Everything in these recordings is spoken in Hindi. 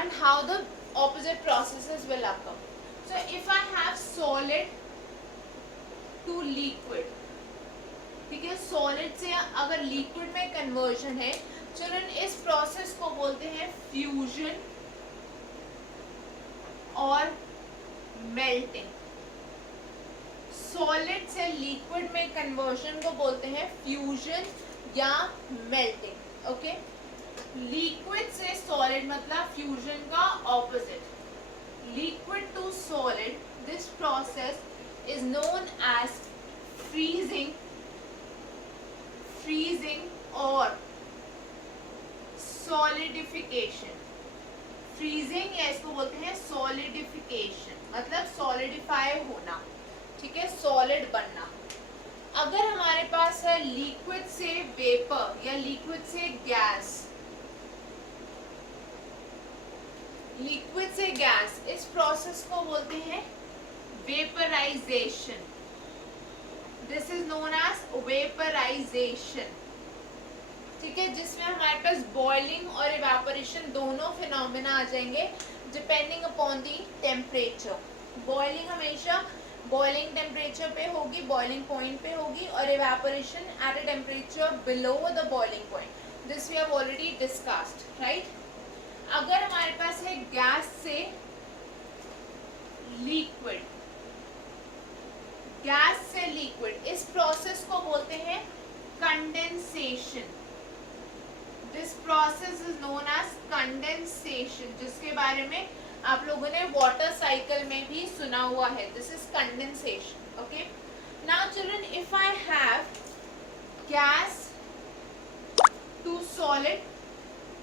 and how the opposite processes will occur. So if I have solid to liquid, ठीक है, सॉलिड से अगर लिक्विड में कन्वर्जन है, चिल्ड्रन इस प्रोसेस को बोलते हैं फ्यूजन और मेल्टिंग. सॉलिड से लिक्विड में कन्वर्जन को बोलते हैं फ्यूजन या मेल्टिंग. ओके, लिक्विड से सॉलिड मतलब फ्यूजन का opposite. Liquid to solid, this process is known as freezing और सॉलिडिफिकेशन. फ्रीजिंग या इसको बोलते हैं सॉलिडिफिकेशन, मतलब सॉलिडिफाई होना, ठीक है, सॉलिड बनना. अगर हमारे पास है लिक्विड से वेपर या लिक्विड से गैस, लिक्विड से गैस, इस प्रोसेस को बोलते हैं vaporisation. This is known as vaporisation. ठीक है, जिसमें हमारे पास बॉइलिंग और इवेपोरेशन दोनों फिनोमेना आ जाएंगे depending upon the temperature. Boiling हमेशा बॉइलिंग टेम्परेचर पे होगी, बॉइलिंग पॉइंट पे होगी, और evaporation at a temperature below the boiling point. This we have already discussed, right. अगर हमारे पास है गैस से लिक्विड, गैस से लिक्विड, इस प्रोसेस को बोलते हैं condensation. This process is known as condensation, जिसके बारे में आप लोगों ने वाटर साइकिल में भी सुना हुआ है. This is condensation. Okay, now children, if I have gas to solid,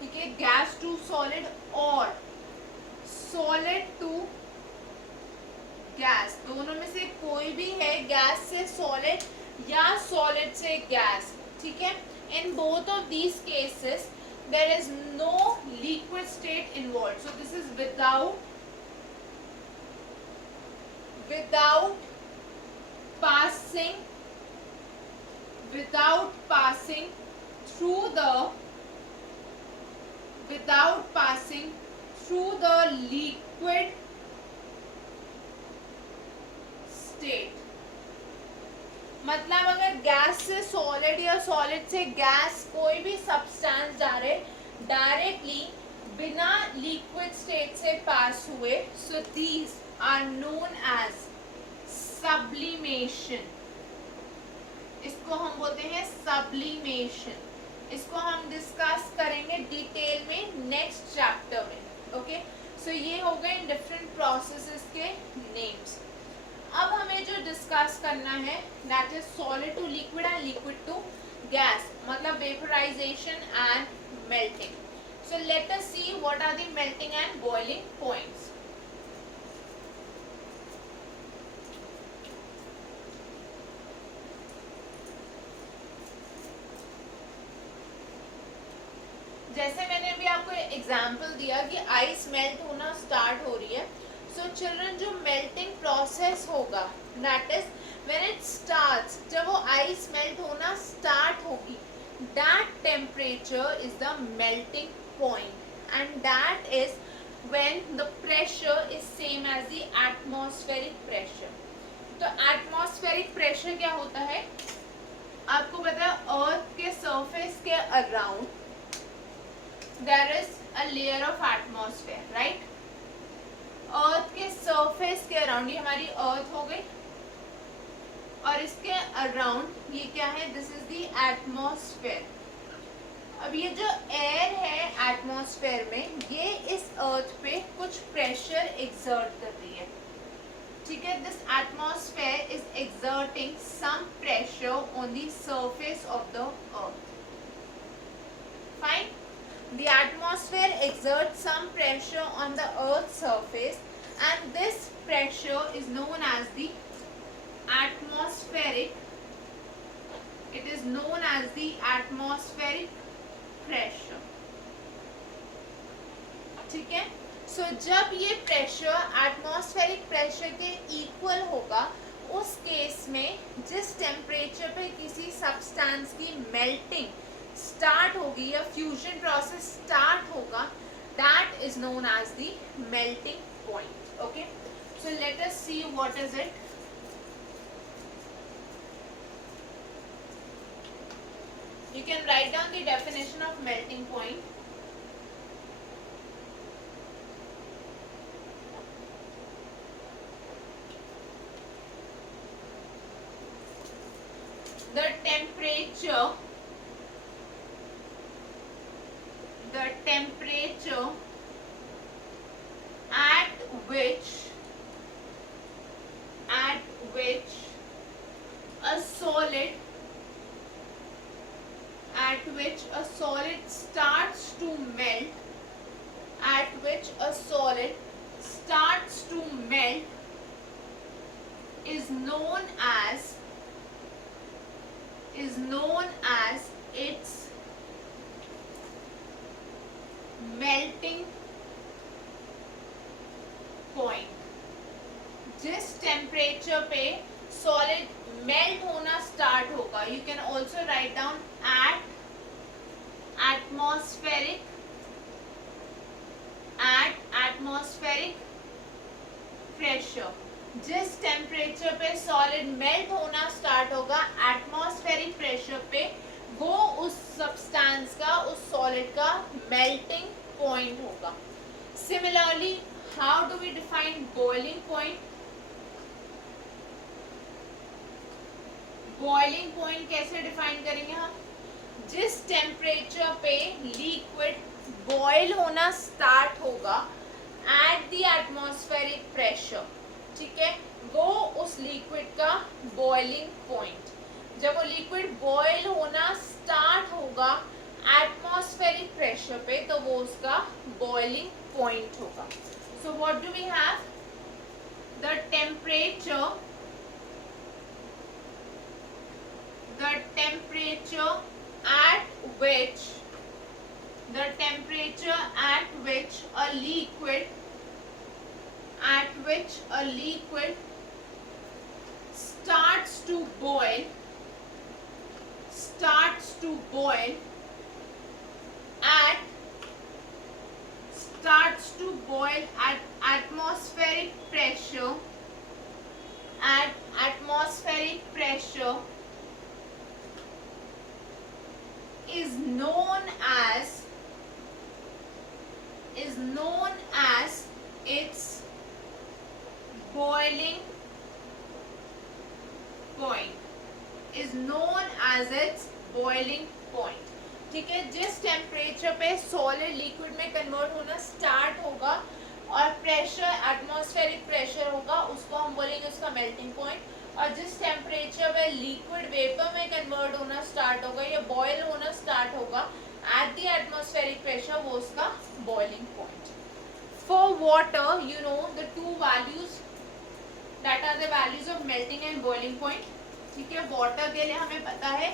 ठीक है, गैस टू सॉलिड और सॉलिड टू गैस, दोनों में से कोई भी है, गैस से सॉलिड या सॉलिड से गैस, ठीक है. In both of these cases there is no liquid state involved, so this is without passing through the liquid state. मतलब अगर गैस से सॉलिड या सॉलिड से गैस कोई भी सब्सटेंस जा रहे डायरेक्टली बिना लिक्विड स्टेट से पास हुए, so these are known as sublimation. इसको हम बोलते हैं सब्लिमेशन. इसको हम डिस्कस करेंगे डिटेल में नेक्स्ट चैप्टर में. ओके, सो ये हो गए डिफरेंट प्रोसेसेस के नेम्स. अब हमें जो डिस्कस करना है that is solid to liquid and liquid to gas, मतलब vaporisation and melting. So let us see what are the melting and boiling points. जैसे मैंने अभी आपको एग्जांपल दिया कि आइस मेल्ट होना स्टार्ट हो रही है. So children, जो melting process होगा that is when it starts, जब वो ice melt होना start होगी, that temperature is the melting point and that is when the pressure is same as the atmospheric pressure. तो atmospheric pressure क्या होता है, आपको पता है earth के surface के around there is a layer of atmosphere, right? अर्थ के सरफेस के अराउंड, ये हमारी अर्थ हो गई, और इसके अराउंड ये क्या है, दिस इज द एटमॉस्फेयर. अब ये जो एयर है एटमॉस्फेयर में, ये इस अर्थ पे कुछ प्रेशर एक्सर्ट कर रही है, ठीक है. This atmosphere is exerting some pressure on the surface of the earth. Fine. The atmosphere exerts some pressure on the Earth's surface, and this pressure is known as the atmospheric. It is known as the atmospheric pressure. ठीक है. So जब ये pressure atmospheric pressure के equal होगा, उस केस में जिस टेम्परेचर पे किसी सब्सटेंस की मेल्टिंग स्टार्ट होगी या फ्यूजन प्रोसेस स्टार्ट होगा, that is known as the melting point. Okay, so let us see what is it. You can write down the definition of melting point. The temperature at which a solid starts to melt, is known as its melting point. जिस टेम्परेचर पे सॉलिड मेल्ट होना स्टार्ट होगा, you can also write down at atmospheric pressure. जिस टेम्परेचर पे सॉलिड मेल्ट होना स्टार्ट होगा एटमॉस्फेरिक प्रेशर पे, वो उस सब्सटेंस का, उस सॉलिड का मेल्टिंग पॉइंट होगा. Similarly, how do we define boiling point? Boiling point कैसे डिफाइन करेंगे हम? जिस टेम्परेचर पे लिक्विड बॉयल होना स्टार्ट होगा एट द एटमॉस्फेरिक प्रेशर, ठीक है, वो उस लिक्विड का बॉइलिंग पॉइंट. जब वो लिक्विड बॉयल होना स्टार्ट होगा एटमॉस्फेरिक प्रेशर पे, तो वो उसका बॉइलिंग पॉइंट होगा. So what do we have? The temperature at which a liquid starts to boil at atmospheric pressure is known as its boiling point. ठीक है, जिस टेम्परेचर पे सॉलिड लिक्विड में कन्वर्ट होना स्टार्ट होगा और प्रेशर एटमॉस्फेरिक प्रेशर होगा, उसको हम बोलेंगे उसका मेल्टिंग पॉइंट. और जिस टेम्परेचर पे लिक्विड वेपर में कन्वर्ट होना स्टार्ट होगा या बॉयल होना स्टार्ट होगा एट द एटमॉस्फेरिक प्रेशर, वो उसका boiling point. For water, you know the two values that are the values of melting and boiling point. ठीक है, वाटर के लिए हमें पता है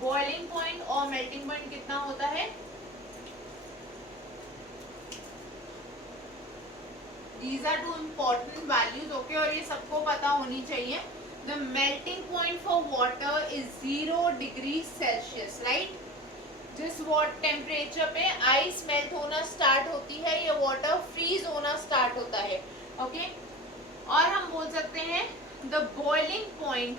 बॉइलिंग पॉइंट और मेल्टिंग पॉइंट कितना होता है. These are two important values, okay, और ये सबको पता होनी चाहिए. The melting point for water is 0 degree Celsius, right? जिस टेम्परेचर पे आइस मेल्ट होना स्टार्ट होती है या वाटर फ्रीज होना स्टार्ट होता है, ओके. और हम बोल सकते हैं द बॉइलिंग पॉइंट,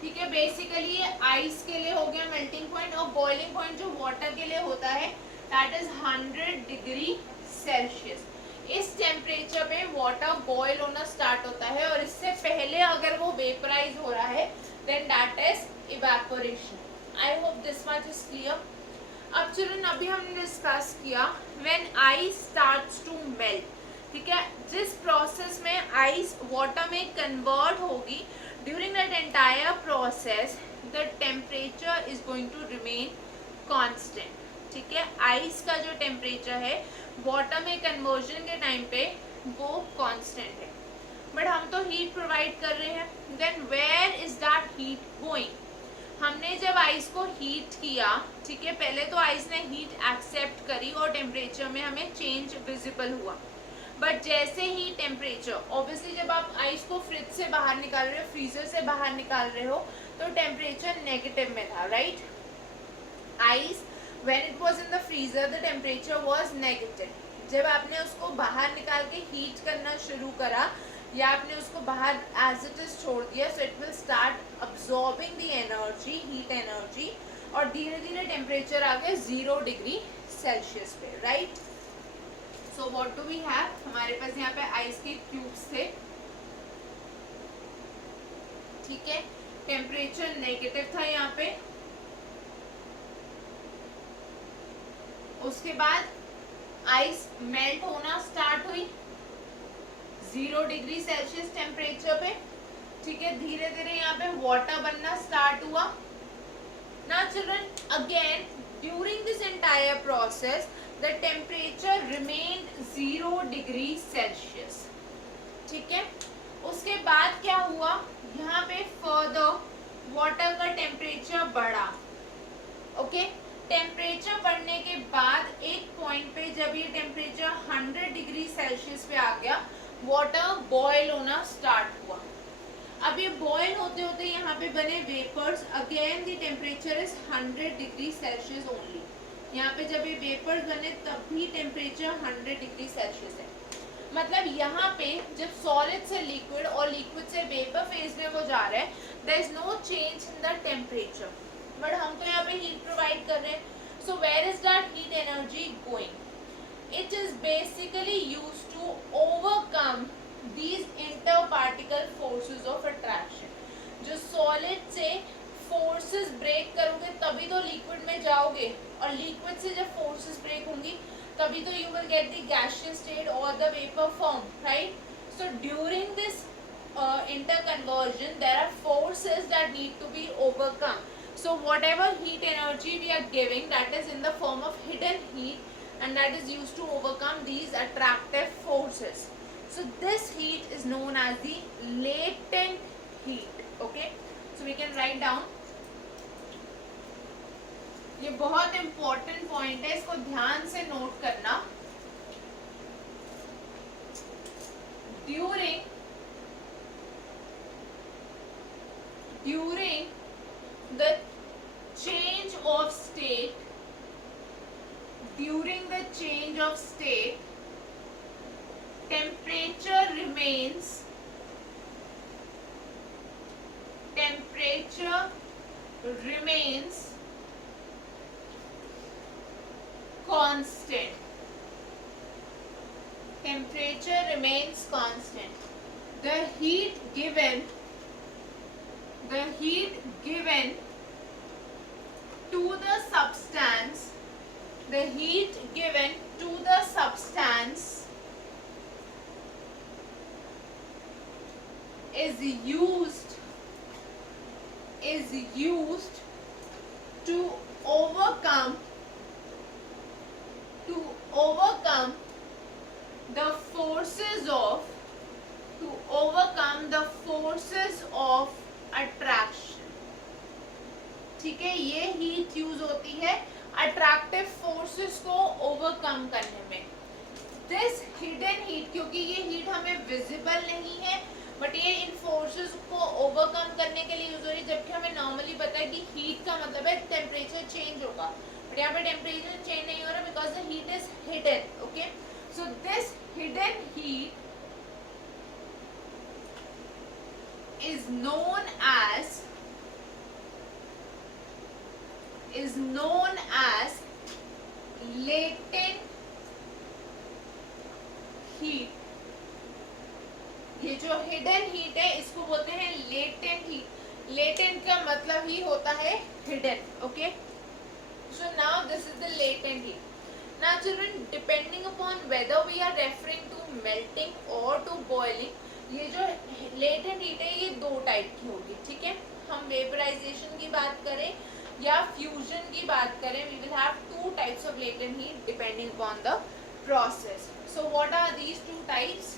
ठीक है, बेसिकली ये आइस के लिए हो गया मेल्टिंग पॉइंट, और बॉइलिंग पॉइंट जो वाटर के लिए होता है दैट इज 100 डिग्री सेल्सियस. इस टेम्परेचर पे वाटर बॉयल होना स्टार्ट होता है और इससे पहले अगर वो वेपराइज हो रहा है then that is evaporation. I hope this much is clear. अब चिल्ड्रन, अभी हमने डिस्कस किया when ice starts to melt, ठीक है, जिस प्रोसेस में आइस वाटर में कन्वर्ट होगी, during that entire process the temperature is going to remain constant. ठीक है, आइस का जो टेम्परेचर है वाटर में कन्वर्जन के टाइम पे वो कांस्टेंट है, बट हम तो हीट प्रोवाइड कर रहे हैं. Then where is that heat going? हमने जब आइस को हीट किया, ठीक है, पहले तो आइस ने हीट एक्सेप्ट करी और टेम्परेचर में हमें चेंज विजिबल हुआ. बट जैसे ही टेम्परेचर, ऑब्वियसली जब आप आइस को फ्रिज से बाहर निकाल रहे हो, फ्रीजर से बाहर निकाल रहे हो, तो टेम्परेचर नेगेटिव में था, right? Ice when it was in the freezer the temperature was negative. जब आपने उसको बाहर निकाल के हीट करना शुरू करा या आपने उसको बाहर एज इट इज छोड़ दिया, so it will start absorbing the energy, heat energy, और धीरे धीरे टेम्परेचर आ गया 0 डिग्री सेल्सियस पे, right. So what do we have, हमारे पास यहाँ पे आइस के क्यूब्स थे, ठीक है, टेम्परेचर नेगेटिव था यहाँ पे। उसके बाद आइस मेल्ट होना स्टार्ट हुई 0 डिग्री सेल्सियस टेम्परेचर पे, ठीक है। धीरे धीरे यहाँ पे वाटर बनना स्टार्ट हुआ। Now children, again during this entire process the temperature remained 0 degree Celsius, ठीक है। उसके बाद क्या हुआ, यहाँ पे फर्दर वाटर का टेम्परेचर बढ़ा, ओके। टेम्परेचर बढ़ने के बाद एक पॉइंट पे जब ये टेम्परेचर 100 डिग्री सेल्सियस पे आ गया, वाटर बॉयल होना स्टार्ट हुआ। अब ये बॉयल होते होते यहाँ पे बने vapours, again the temperature is 100 degree Celsius only. यहाँ पे जब ये वेपर्स बने तब भी टेम्परेचर 100 डिग्री सेल्सियस है। मतलब यहाँ पे जब सॉलिड से लिक्विड और लिक्विड से वेपर फेज में वो जा रहा है, there is no change in the temperature, but हम तो यहाँ पे हीट प्रोवाइड कर रहे हैं। So where is that heat energy going? It is basically used to overcome these interparticle forces of attraction। जो सॉलिड से फोर्सेस ब्रेक करोगे तभी तो लिक्विड में जाओगे, और लिक्विड से जब फोर्सेस ब्रेक होंगी तभी तो you will get the gaseous state or the vapor form, right? So during this interconversion there are forces that need to be overcome. So whatever heat energy we are giving, that is in the form of hidden heat, and that is used to overcome these attractive forces. So this heat is known as the latent heat, okay? So we can write down, ये बहुत important point है, इसको ध्यान से नोट करना। During the change of state, during the change of state, temperature remains constant. Temperature remains constant. The heat given to the substance, the heat given to the substance is used to overcome the forces of attraction, ठीक है। ये हीट यूज होती है अट्रैक्टिव फोर्सेस को ओवरकम करने में। दिस हिडन हीट, क्योंकि ये हीट हमें विजिबल नहीं है, बट ये इन फोर्सेस को ओवरकम करने के लिए यूज हो रही है, जबकि हमें नॉर्मली पता है कि हीट का मतलब है टेम्परेचर चेंज होगा, बट यहाँ पे टेम्परेचर चेंज नहीं हो रहा because the heat is hidden, okay. So this hidden heat is known as latent heat। ये जो हिडन हीट है इसको बोलते हैं लेटेंट हीट। लेटेंट का मतलब ही होता है hidden, okay. So now this is the latent heat. Now children, depending upon whether we are referring to melting और टू बॉइलिंग, ये जो लेटेंट हीट है ये दो टाइप की होगी, ठीक है। हम वेपराइजेशन की बात करें या फ्यूजन की बात करें, we will have two types of latent heat depending upon the process. So what are these two types?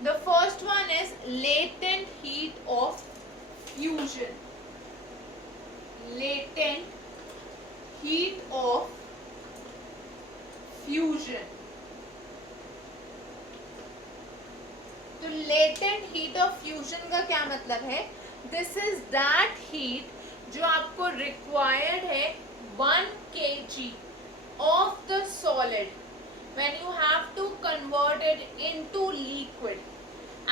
The first one is latent heat of fusion. Latent heat of fusion. तो latent heat of fusion का क्या मतलब है? दिस इज दैट हीट जो आपको रिक्वायर्ड है 1 kg of the solid when you have to convert it into liquid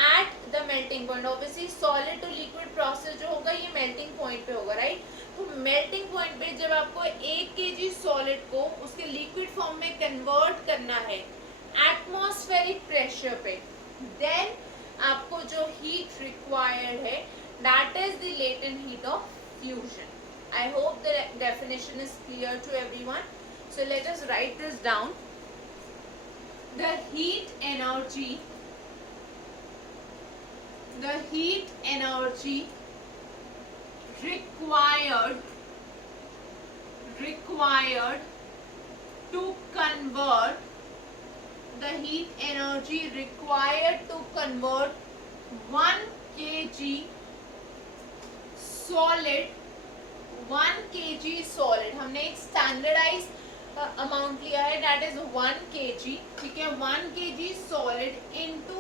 at the melting point. Obviously solid to liquid process जो होगा ये melting point पे होगा, right? तो melting point पे जब आपको 1 kg solid को उसके liquid form में convert करना है atmospheric pressure पे, then आपको जो heat required है that is the latent heat of fusion. I hope the definition is clear to everyone. So let us write this down. The heat energy required to convert the heat energy required to convert 1 kg solid 1 kg solid, हमने एक स्टैंडर्डाइज अमाउंट लिया है दैट इज 1 kg, ठीक है, 1 kg solid into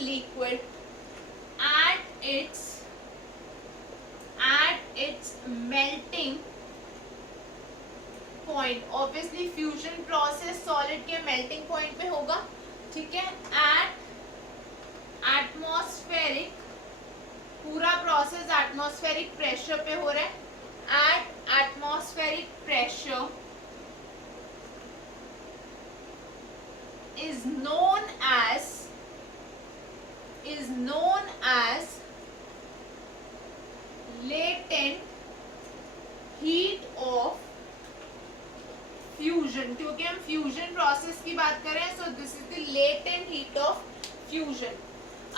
liquid at its melting point. Obviously fusion process solid के melting point पे होगा, ठीक है, at atmospheric, पूरा प्रोसेस एटमॉस्फेरिक प्रेशर पे हो रहा है, at atmospheric pressure is known as latent heat of fusion. क्योंकि हम फ्यूजन प्रोसेस की बात कर रहे हैं, so this is the latent heat of fusion.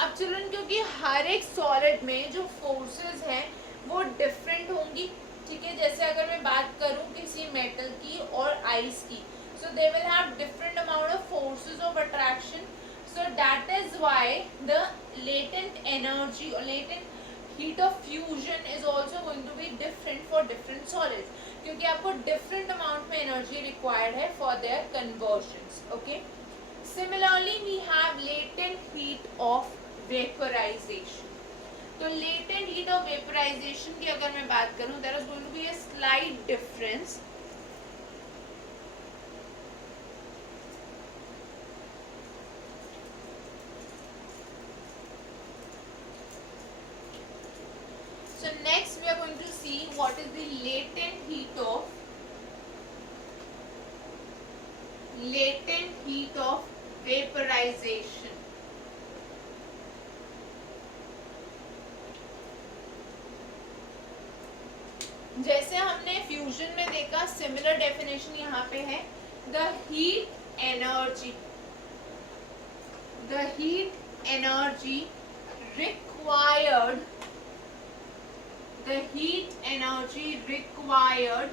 अब चिल्ड्रन क्योंकि हर एक सॉलिड में जो फोर्सेस हैं वो डिफरेंट होंगी, ठीक है, जैसे अगर मैं बात करूं किसी मेटल की और आइस की, so they will have different amount of forces of attraction. So that is why the latent energy और latent heat of fusion is also going to be different for different solids, क्योंकि आपको डिफरेंट अमाउंट में एनर्जी रिक्वायर्ड है for their conversions. Okay, similarly we have latent heat of vaporisation. तो लेटेंट हीट ऑफ वेपराइजेशन की अगर मैं बात करूं, there is going to be a slight difference. So next we are going to see what is the latent heat of vaporization. जैसे हमने फ्यूजन में देखा, सिमिलर डेफिनेशन यहाँ पे है. The heat energy required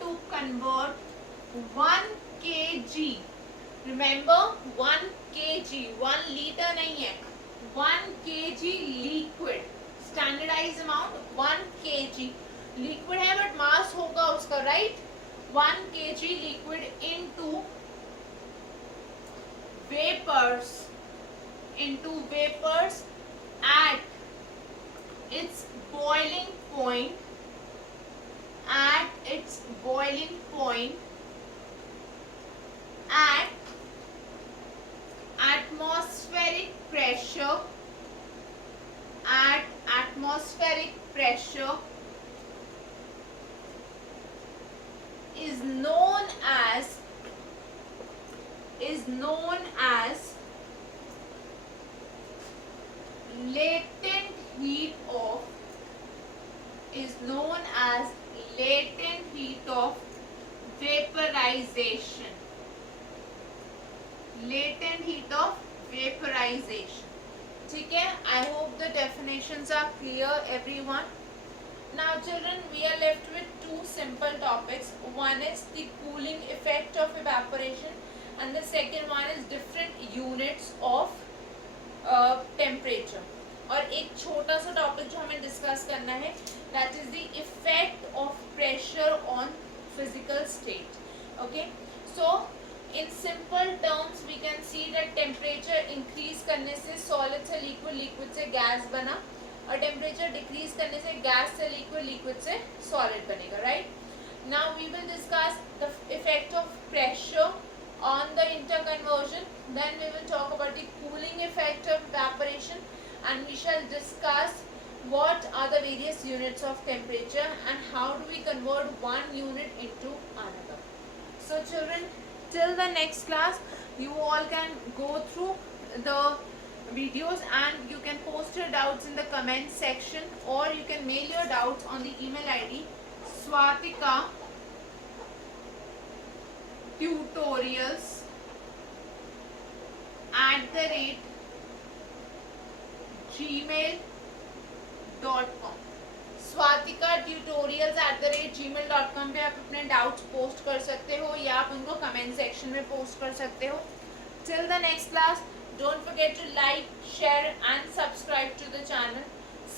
to convert 1 kg, remember 1 kg, 1 liter नहीं है, 1 kg liquid, standardized amount 1 kg liquid है बट मास होगा उसका, right, 1 kg liquid into vapors at its boiling point at atmospheric pressure is known as latent heat of vaporization. ठीक है, I hope the definitions are clear everyone. Now children, we are left with two simple topics. One is the cooling effect of evaporation and the second one is different units of temperature. और एक छोटा सा टॉपिक जो हमें डिस्कस करना है, that is the effect of pressure on physical state. Okay, so in simple terms we can see that temperature increase करने से solid से liquid, liquid से gas बना, और temperature decrease करने से gas से liquid, liquid से solid बनेगा, right? Now we will discuss the effect of pressure on the interconversion. Then we will talk about the cooling effect of evaporation, and we shall discuss what are the various units of temperature and how do we convert one unit into another. So children, till the next class you all can go through the videos and you can post your doubts in the comment section, or you can mail your doubts on the email ID swatika tutorials @gmail.com. Swatika tutorials @gmail.com पे आप अपने डाउट्स पोस्ट कर सकते हो, या आप उनको कमेंट सेक्शन में पोस्ट कर सकते हो. Till the next class, don't forget to like, share and subscribe to the channel.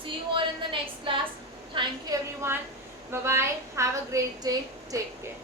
See you all in the next class. Thank you everyone. Bye bye. Have a great day. Take care.